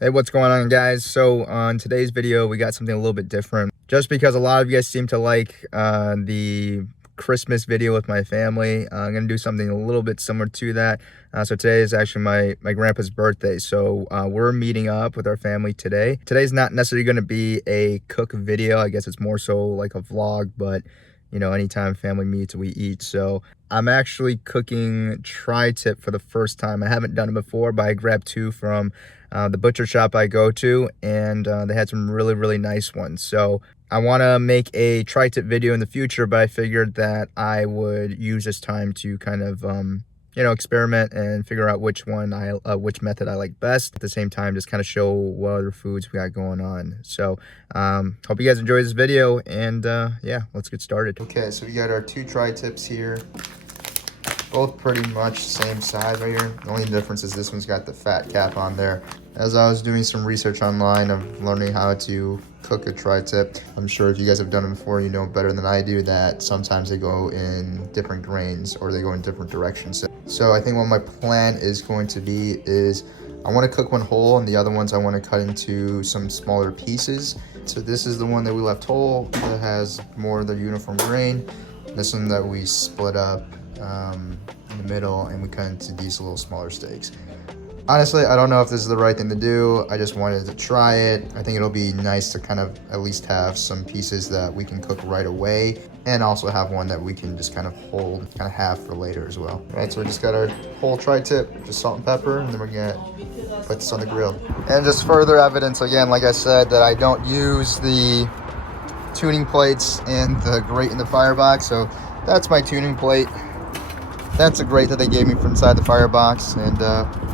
Hey, what's going on, guys? So on today's video we got something a little bit different, just because a lot of you guys seem to like the Christmas video with my family. I'm gonna do something a little bit similar to that. So today is actually my grandpa's birthday, so we're meeting up with our family today. Today's not necessarily going to be a cook video. I guess it's more so like a vlog, but you know, anytime family meets, we eat. So I'm actually cooking tri-tip for the first time. I haven't done it before, but I grabbed two from the butcher shop I go to, and they had some really nice ones. So I want to make a tri-tip video in the future, but I figured that I would use this time to kind of you know, experiment and figure out which method I like best. At the same time, just kind of show what other foods we got going on. So hope you guys enjoy this video, and yeah, let's get started. Okay, so we got our two tri-tips here, both pretty much same size right here. The only difference is this one's got the fat cap on there. As I was doing some research online of learning how to cook a tri-tip, I'm sure if you guys have done it before, you know better than I do that sometimes they go in different grains or they go in different directions. So I think what my plan is going to be is I want to cook one whole, and the other ones I want to cut into some smaller pieces. So this is the one that we left whole that has more of the uniform grain. This one that we split up in the middle, and we cut into these little smaller steaks. Honestly, I don't know if this is the right thing to do. I just wanted to try it. I think it'll be nice to kind of at least have some pieces that we can cook right away, and also have one that we can just kind of hold, kind of have for later as well. All right, so we just got our whole tri-tip, just salt and pepper, and then we're gonna put this on the grill. And just further evidence, again, like I said, that I don't use the tuning plates and the grate in the firebox. So that's my tuning plate. That's a grate that they gave me from inside the firebox, and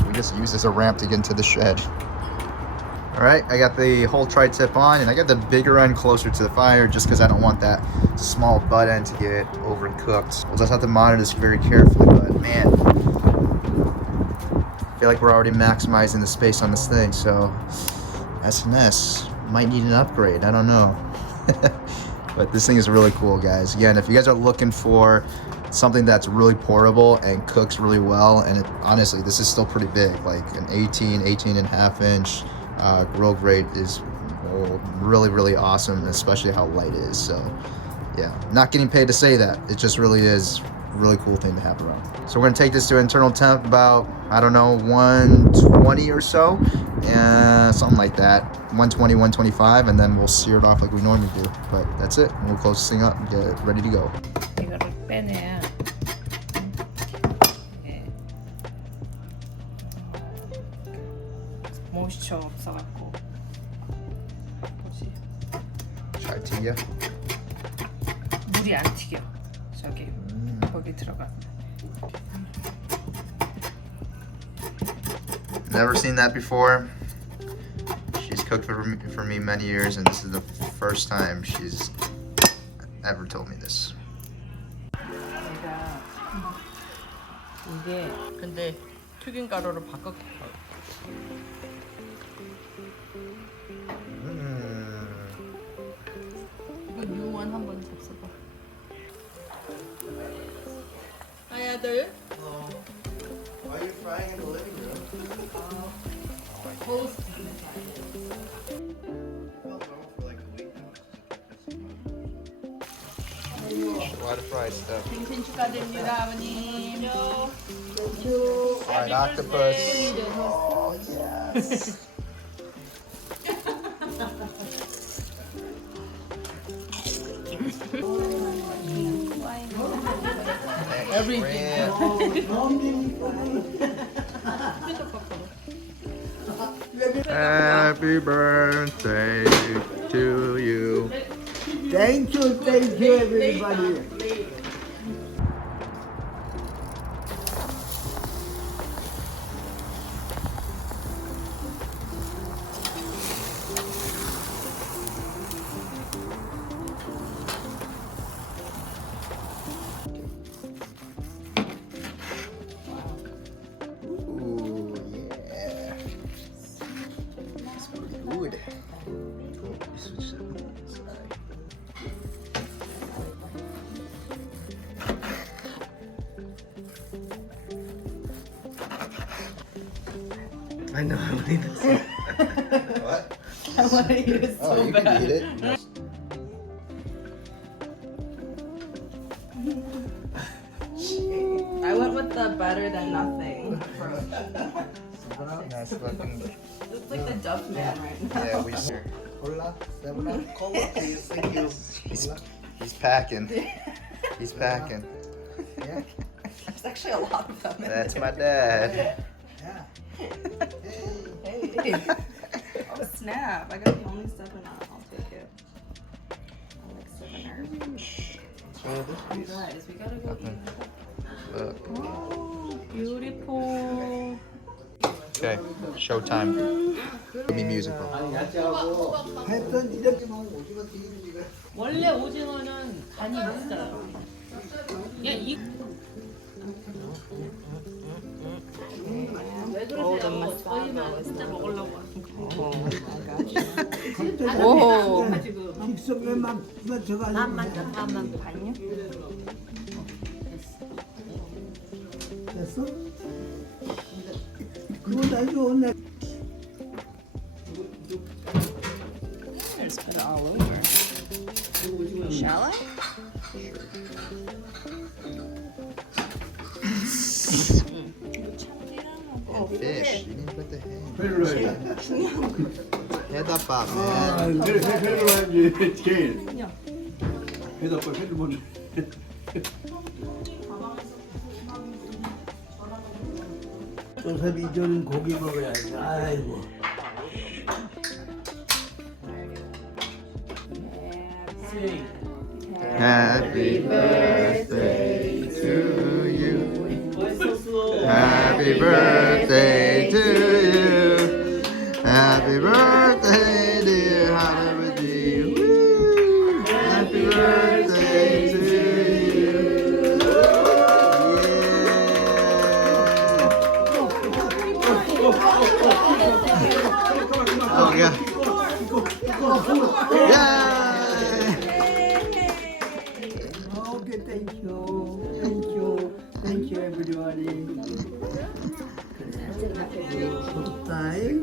we just use as a ramp to get into the shed. All right, I got the whole tri-tip on, and I got the bigger end closer to the fire just because I don't want that small butt end to get overcooked. We'll just have to monitor this very carefully, but man, I feel like we're already maximizing the space on this thing, so S&S might need an upgrade, I don't know. But this thing is really cool, guys. Again, if you guys are looking for something that's really pourable and cooks really well, and honestly, this is still pretty big, like an 18 and a half inch grill grate is really awesome, especially how light it is. So yeah, not getting paid to say that, it just really is a really cool thing to have around. So we're gonna take this to internal temp about, I don't know, 120 or so, and something like that, 120, 125, and then we'll sear it off like we normally do. But that's it, we'll close this thing up and get it ready to go. 이거를 빼내야 모이스처 없어갖고 뭐지? 잘 튀겨? 물이 안 튀겨. 저기 거기 들어가. Never seen that before. She's cooked for me many years, and this is the first time she's ever told me this. 이게 근데 튀김 가루로 바꿨. 이거 유원 한번 잡숴봐. Hi, 아들. Why are you frying in the living room? Host. A lot of fried stuff. 생신 축하드립니다, 아버님. Fried octopus. Oh, yes. Happy birthday to you. Thank you, everybody. Ooh, yeah. It's pretty good. I know how to do this. I want to eat it so Oh, you bad. can eat it. I went with the better than nothing approach. Nice looking. Looks like the Duff Man right now. Yeah, we. Cola, 7-Up, cola, please. Thank you. He's packing. He's packing. Yeah. There's actually a lot of them. That's my dad. Yeah. Hey. Oh snap! I got the only 7-Up. I'll take it. I like 7-Up. You guys, we gotta go eat. Look. Oh, beautiful. Okay, showtime. Give me musical. 했던 이렇게만 오징어 튀김이가 원래 오징어는 간이 있어요. 왜 그러세요? 저희만 진짜 먹으려고 오. 식성에만 맞춰가지고 반만 반요? 됐어? 그거 나 좋네. Just put it all over. Shall I? Fish. You didn't put the ham. 회를 넣어야 해덮밥, 아, man. 그래. 회를 넣어야지 제일 회덮밥 회를 먼저 조섭이 저는 고기 먹어야지. 아이고. Happy birthday to you. Happy birthday to you. Happy birthday, dear Happy. Woo! Happy birthday to you. Oh yeah. Yeah. Okay, thank you. Thank you, everybody. Good time.